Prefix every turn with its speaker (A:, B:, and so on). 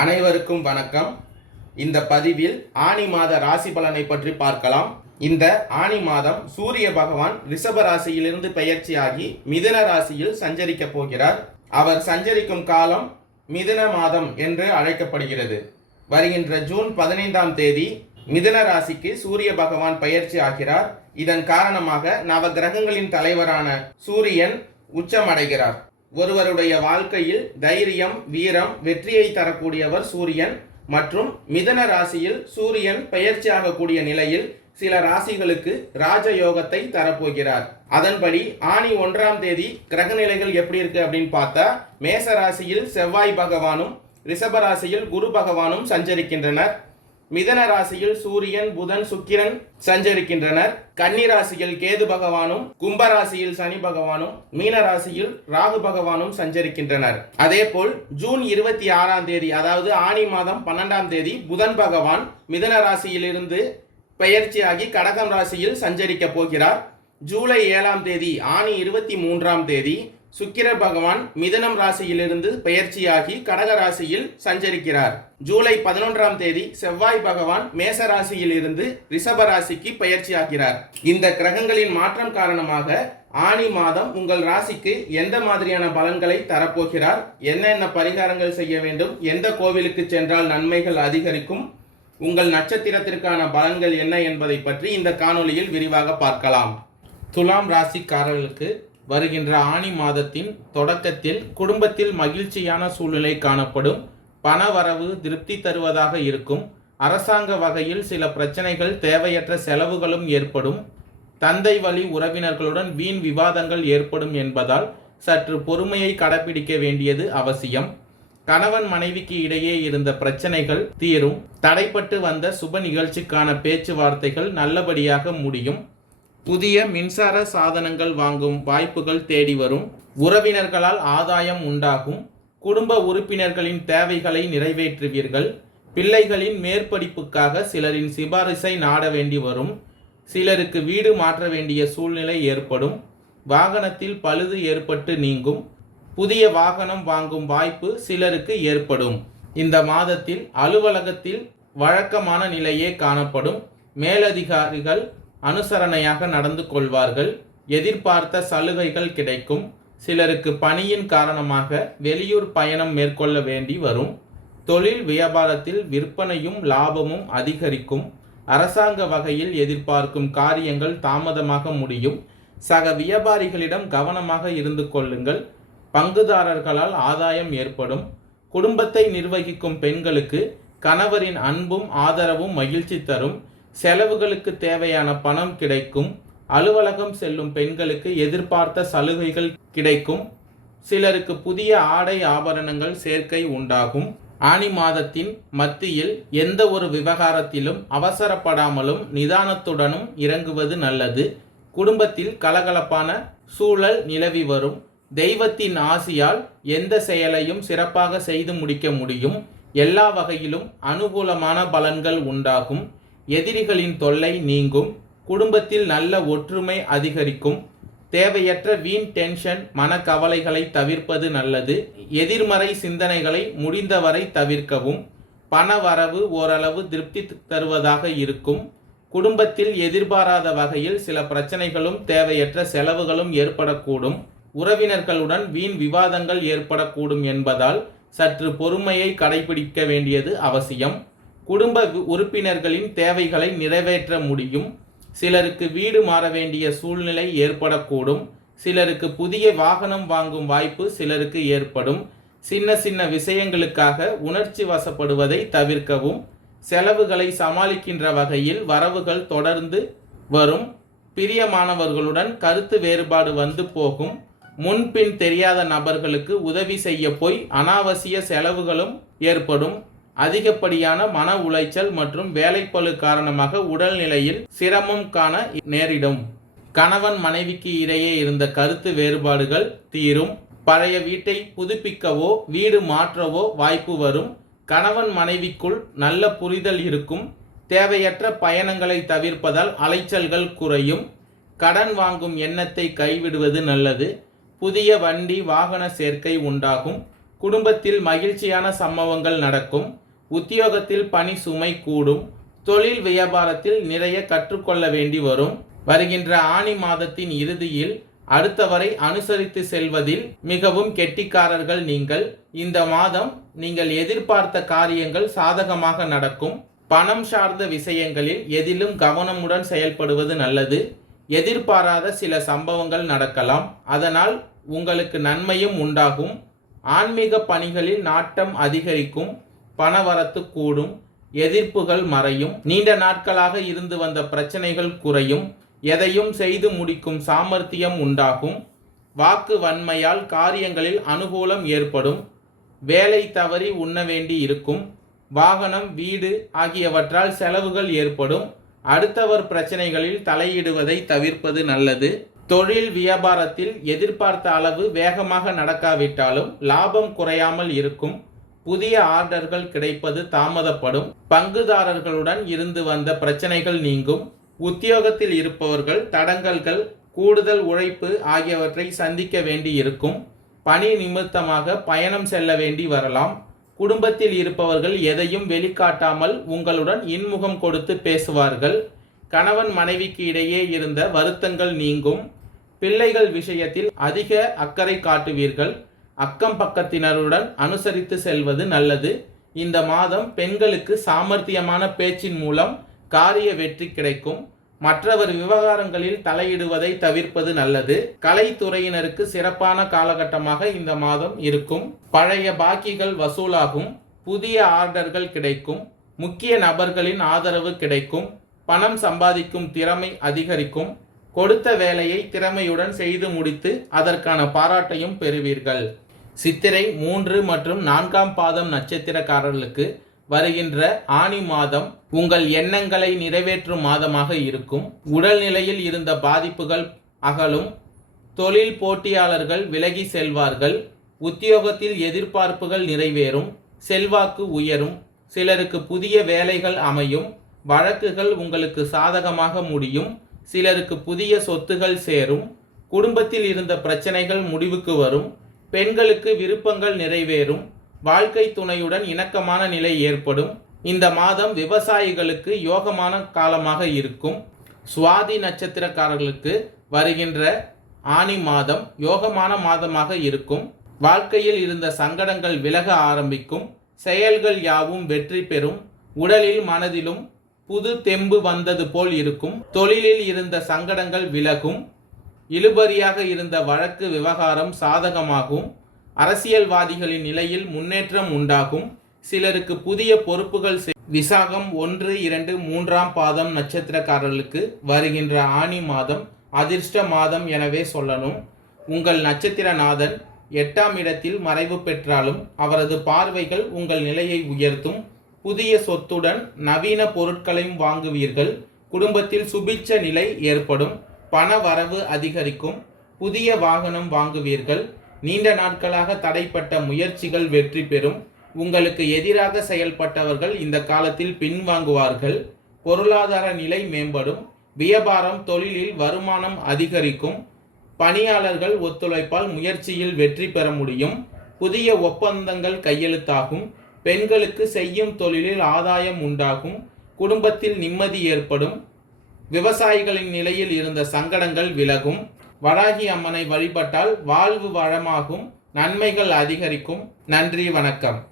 A: அனைவருக்கும் வணக்கம். இந்த பதிவில் ஆனி மாத ராசி பலனை பற்றி பார்க்கலாம். இந்த ஆனி மாதம் சூரிய பகவான் ரிஷப ராசியிலிருந்து பெயர்ச்சியாகி மிதுன ராசியில் சஞ்சரிக்க போகிறார். அவர் சஞ்சரிக்கும் காலம் மிதுன மாதம் என்று அழைக்கப்படுகிறது. வருகின்ற ஜூன் பதினைந்தாம் தேதி மிதுன ராசிக்கு சூரிய பகவான் பயிற்சி ஆகிறார். இதன் காரணமாக நவ கிரகங்களின் தலைவரான சூரியன் உச்சமடைகிறார். ஒருவருடைய வாழ்க்கையில் தைரியம் வீரம் வெற்றியை தரக்கூடியவர் சூரியன் மற்றும் மிதன ராசியில் சூரியன் பெயர்ச்சியாகக்கூடிய நிலையில் சில ராசிகளுக்கு ராஜயோகத்தை தரப்போகிறார். அதன்படி ஆணி ஒன்றாம் தேதி கிரகநிலைகள் எப்படி இருக்கு அப்படின்னு பார்த்தா மேச ராசியில் செவ்வாய் பகவானும் ரிஷப ராசியில் குரு பகவானும் சஞ்சரிக்கின்றனர். மிதன ராசியில் சூரியன் புதன் சுக்கிரன் சஞ்சரிக்கின்றனர். கன்னி ராசியில் கேது பகவானும் கும்ப ராசியில் சனி பகவானும் மீன ராசியில் ராகு பகவானும் சஞ்சரிக்கின்றனர். அதேபோல் ஜூன் இருபத்தி ஆறாம் தேதி அதாவது ஆணி மாதம் பன்னெண்டாம் தேதி புதன் பகவான் மிதன ராசியிலிருந்து பெயர்ச்சியாகி கடகம் ராசியில் சஞ்சரிக்க போகிறார். ஜூலை ஏழாம் தேதி ஆணி இருபத்தி மூன்றாம் தேதி சுக்கிர பகவான் மிதனம் ராசியிலிருந்து பெயர்ச்சியாகி கடக ராசியில் சஞ்சரிக்கிறார். ஜூலை பதினொன்றாம் தேதி செவ்வாய் பகவான் மேச ராசியிலிருந்து ரிஷப ராசிக்கு பெயர்ச்சியாகிறார். இந்த கிரகங்களின் மாற்றம் காரணமாக ஆணி மாதம் உங்கள் ராசிக்கு எந்த மாதிரியான பலன்களை தரப்போகிறார்? என்னென்ன பரிகாரங்கள் செய்ய வேண்டும்? எந்த கோவிலுக்கு சென்றால் நன்மைகள் அதிகரிக்கும்? உங்கள் நட்சத்திரத்திற்கான பலன்கள் என்ன என்பதை பற்றி இந்த காணொளியில் விரிவாக பார்க்கலாம். துலாம் ராசிக்காரர்களுக்கு வருகின்ற ஆணி மாதத்தின் தொடக்கத்தில் குடும்பத்தில் மகிழ்ச்சியான சூழ்நிலை காணப்படும். பணவரவு திருப்தி தருவதாக இருக்கும். அரசாங்க வகையில் சில பிரச்சனைகள் தேவையற்ற செலவுகளும் ஏற்படும். தந்தை வழி உறவினர்களுடன் வீண் விவாதங்கள் ஏற்படும் என்பதால் சற்று பொறுமையை கடைபிடிக்க வேண்டியது அவசியம். கணவன் மனைவிக்கு இடையே இருந்த பிரச்சனைகள் தீரும். தடைப்பட்டு வந்த சுப நிகழ்ச்சிக்கான பேச்சுவார்த்தைகள் நல்லபடியாக முடியும். புதிய மின்சார சாதனங்கள் வாங்கும் வாய்ப்புகள் தேடி வரும். உறவினர்களால் ஆதாயம் உண்டாகும். குடும்ப உறுப்பினர்களின் தேவைகளை நிறைவேற்றுவீர்கள். பிள்ளைகளின் மேற்படிப்புக்காக சிலரின் சிபாரிசை நாட வேண்டி வரும். சிலருக்கு வீடு மாற்ற வேண்டிய சூழ்நிலை ஏற்படும். வாகனத்தில் பழுது ஏற்பட்டு நீங்கும். புதிய வாகனம் வாங்கும் வாய்ப்பு சிலருக்கு ஏற்படும். இந்த மாதத்தில் அலுவலகத்தில் வழக்கமான நிலையே காணப்படும். மேலதிகாரிகள் அனுசரணையாக நடந்து கொள்வார்கள். எதிர்பார்த்த சலுகைகள் கிடைக்கும். சிலருக்கு பணியின் காரணமாக வெளியூர் பயணம் மேற்கொள்ள வேண்டி வரும். தொழில் வியாபாரத்தில் விற்பனையும் லாபமும் அதிகரிக்கும். அரசாங்க வகையில் எதிர்பார்க்கும் காரியங்கள் தாமதமாக முடியும். சக வியாபாரிகளிடம் கவனமாக இருந்து கொள்ளுங்கள். பங்குதாரர்களால் ஆதாயம் ஏற்படும். குடும்பத்தை நிர்வகிக்கும் பெண்களுக்கு கணவரின் அன்பும் ஆதரவும் மகிழ்ச்சி தரும். செலவுகளுக்கு தேவையான பணம் கிடைக்கும். அலுவலகம் செல்லும் பெண்களுக்கு எதிர்பார்த்த சலுகைகள் கிடைக்கும். சிலருக்கு புதிய ஆடை ஆபரணங்கள் சேர்க்கை உண்டாகும். ஆனி மாதத்தின் மத்தியில் எந்த ஒரு விவகாரத்திலும் அவசரப்படாமலும் நிதானத்துடனும் இறங்குவது நல்லது. குடும்பத்தில் கலகலப்பான சூழல் நிலவி வரும். தெய்வத்தின் ஆசியால் எந்த செயலையும் சிறப்பாக செய்து முடிக்க முடியும். எல்லா வகையிலும் அனுகூலமான பலன்கள் உண்டாகும். எதிரிகளின் தொல்லை நீங்கும் குடும்பத்தில் நல்ல ஒற்றுமை அதிகரிக்கும் தேவையற்ற வீண் டென்ஷன் மனக்கவலைகளை தவிர்ப்பது நல்லது எதிர்மறை சிந்தனைகளை முடிந்தவரை தவிர்க்கவும் பண வரவு ஓரளவு திருப்தி தருவதாக இருக்கும் குடும்பத்தில் எதிர்பாராத வகையில் சில பிரச்சனைகளும் தேவையற்ற செலவுகளும் ஏற்படக்கூடும் உறவினர்களுடன் வீண் விவாதங்கள் ஏற்படக்கூடும் என்பதால் சற்று பொறுமையை கடைபிடிக்க வேண்டியது அவசியம். குடும்ப உறுப்பினர்களின் தேவைகளை நிறைவேற்ற முடியும். சிலருக்கு வீடு மாற வேண்டிய சூழ்நிலை ஏற்படக்கூடும். சிலருக்கு புதிய வாகனம் வாங்கும் வாய்ப்பு சிலருக்கு ஏற்படும். சின்ன சின்ன விஷயங்களுக்காக உணர்ச்சி வசப்படுவதை தவிர்க்கவும். செலவுகளை சமாளிக்கின்ற வகையில் வரவுகள் தொடர்ந்து வரும். பிரியமானவர்களுடன் கருத்து வேறுபாடு வந்து போகும். முன்பின் தெரியாத நபர்களுக்கு உதவி செய்ய போய் அனாவசிய செலவுகளும் ஏற்படும். அதிகப்படியான மன உளைச்சல் மற்றும் வேலைப்பழு காரணமாக உடல்நிலையில் சிரமம் காண நேரிடும். கணவன் மனைவிக்கு இடையே இருந்த கருத்து வேறுபாடுகள் தீரும். பழைய வீட்டை புதுப்பிக்கவோ வீடு மாற்றவோ வாய்ப்பு வரும். கணவன் மனைவிக்குள் நல்ல புரிதல் இருக்கும். தேவையற்ற பயணங்களை தவிர்ப்பதால் அலைச்சல்கள் குறையும். கடன் வாங்கும் எண்ணத்தை கைவிடுவது நல்லது. புதிய வண்டி வாகன சேர்க்கை உண்டாகும். குடும்பத்தில் மகிழ்ச்சியான சம்பவங்கள் நடக்கும். உத்தியோகத்தில் பணி சுமை கூடும் தொழில் வியாபாரத்தில் நிறைய கற்றுக்கொள்ள வேண்டி வரும். வருகின்ற ஆணி மாதத்தின் இறுதியில் அடுத்தவரை அனுசரித்து செல்வதில் மிகவும் கெட்டிக்காரர்கள் நீங்கள். இந்த மாதம் நீங்கள் எதிர்பார்த்த காரியங்கள் சாதகமாக நடக்கும். பணம் சார்ந்த விஷயங்களில் எதிலும் கவனமுடன் செயல்படுவது நல்லது. எதிர்பாராத சில சம்பவங்கள் நடக்கலாம். அதனால் உங்களுக்கு நன்மையும் உண்டாகும். ஆன்மீக பணிகளில் நாட்டம் அதிகரிக்கும். பணவரத்து கூடும் எதிர்ப்புகள் மறையும் நீண்ட நாட்களாக இருந்து வந்த பிரச்சனைகள் குறையும் எதையும் செய்து முடிக்கும் சாமர்த்தியம் உண்டாகும் வாக்கு வன்மையால் காரியங்களில் அனுகூலம் ஏற்படும் வேலை தவறி உண்ண வேண்டி இருக்கும் வாகனம் வீடு ஆகியவற்றால் செலவுகள் ஏற்படும் அடுத்தவர் பிரச்சனைகளில் தலையிடுவதை தவிர்ப்பது நல்லது. தொழில் வியாபாரத்தில் எதிர்பார்த்த அளவு வேகமாக நடக்காவிட்டாலும் லாபம் குறையாமல் இருக்கும் புதிய ஆர்டர்கள் கிடைப்பது தாமதப்படும். பங்குதாரர்களுடன் இருந்து வந்த பிரச்சனைகள் நீங்கும். உத்தியோகத்தில் இருப்பவர்கள் தடங்கல்கள் கூடுதல் உழைப்பு ஆகியவற்றை சந்திக்க வேண்டி இருக்கும் பணி நிமித்தமாக பயணம் செல்ல வேண்டி வரலாம். குடும்பத்தில் இருப்பவர்கள் எதையும் வெளிக்காட்டாமல் உங்களுடன் இன்முகம் கொடுத்து பேசுவார்கள். கணவன் மனைவிக்கு இடையே இருந்த வருத்தங்கள் நீங்கும். பிள்ளைகள் விஷயத்தில் அதிக அக்கறை காட்டுவீர்கள். அக்கம் பக்கத்தினருடன் அனுசரித்து செல்வது நல்லது. இந்த மாதம் பெண்களுக்கு சாமர்த்தியமான பேச்சின் மூலம் காரிய வெற்றி கிடைக்கும். மற்றவர் விவகாரங்களில் தலையிடுவதை தவிர்ப்பது நல்லது. கலைத்துறையினருக்கு சிறப்பான காலகட்டமாக இந்த மாதம் இருக்கும். பழைய பாக்கிகள் வசூலாகும். புதிய ஆர்டர்கள் கிடைக்கும். முக்கிய நபர்களின் ஆதரவு கிடைக்கும். பணம் சம்பாதிக்கும் திறமை அதிகரிக்கும். கொடுத்த வேலையை திறமையுடன் செய்து முடித்து அதற்கான பாராட்டையும் பெறுவீர்கள். சித்திரை மூன்று மற்றும் நான்காம் பாதம் நட்சத்திரக்காரர்களுக்கு வருகின்ற ஆணி மாதம் உங்கள் எண்ணங்களை நிறைவேற்றும் மாதமாக இருக்கும். உடல்நிலையில் இருந்த பாதிப்புகள் அகலும். தொழில் போட்டியாளர்கள் விலகி செல்வார்கள். உத்தியோகத்தில் எதிர்பார்ப்புகள் நிறைவேறும். செல்வாக்கு உயரும். சிலருக்கு புதிய வேலைகள் அமையும். வழக்குகள் உங்களுக்கு சாதகமாக முடியும். சிலருக்கு புதிய சொத்துகள் சேரும். குடும்பத்தில் இருந்த பிரச்சனைகள் முடிவுக்கு வரும். பெண்களுக்கு விருப்பங்கள் நிறைவேறும் வாழ்க்கை துணையுடன் இணக்கமான நிலை ஏற்படும். இந்த மாதம் விவசாயிகளுக்கு யோகமான காலமாக இருக்கும். சுவாதி நட்சத்திரக்காரர்களுக்கு வருகின்ற ஆனி மாதம் யோகமான மாதமாக இருக்கும். வாழ்க்கையில் இருந்த சங்கடங்கள் விலக ஆரம்பிக்கும். செயல்கள் யாவும் வெற்றி பெறும். உடலில் மனதிலும் புது தெம்பு வந்தது போல் இருக்கும். தொழிலில் இருந்த சங்கடங்கள் விலகும். இழுபறியாக இருந்த வழக்கு விவகாரம் சாதகமாகும். அரசியல்வாதிகளின் நிலையில் முன்னேற்றம் உண்டாகும். சிலருக்கு புதிய பொறுப்புகள் செ- விசாகம் ஒன்று இரண்டு மூன்றாம் பாதம் நட்சத்திரக்காரர்களுக்கு வருகின்ற ஆனி மாதம் அதிர்ஷ்ட மாதம் எனவே சொல்லணும். உங்கள் நட்சத்திரநாதன் எட்டாம் இடத்தில் மறைவு பெற்றாலும் அவரது பார்வைகள் உங்கள் நிலையை உயர்த்தும். புதிய சொத்துடன் நவீன பொருட்களையும் வாங்குவீர்கள். குடும்பத்தில் சுபிட்ச நிலை ஏற்படும். பண வரவு அதிகரிக்கும். புதிய வாகனம் வாங்குவீர்கள். நீண்ட நாட்களாக தடைப்பட்ட முயற்சிகள் வெற்றி பெறும். உங்களுக்கு எதிராக செயல்பட்டவர்கள் இந்த காலத்தில் பின்வாங்குவார்கள். பொருளாதார நிலை மேம்படும். வியாபாரம் தொழிலில் வருமானம் அதிகரிக்கும். பணியாளர்கள் ஒத்துழைப்பால் முயற்சியில் வெற்றி பெற முடியும். புதிய ஒப்பந்தங்கள் கையெழுத்தாகும். பெண்களுக்கு செய்யும் தொழிலில் ஆதாயம் உண்டாகும். குடும்பத்தில் நிம்மதி ஏற்படும். விவசாயிகளின் நிலையில் இருந்த சங்கடங்கள் விலகும். வராகி அம்மனை வழிபட்டால் வாழ்வு வளமாகும். நன்மைகள் அதிகரிக்கும். நன்றி வணக்கம்.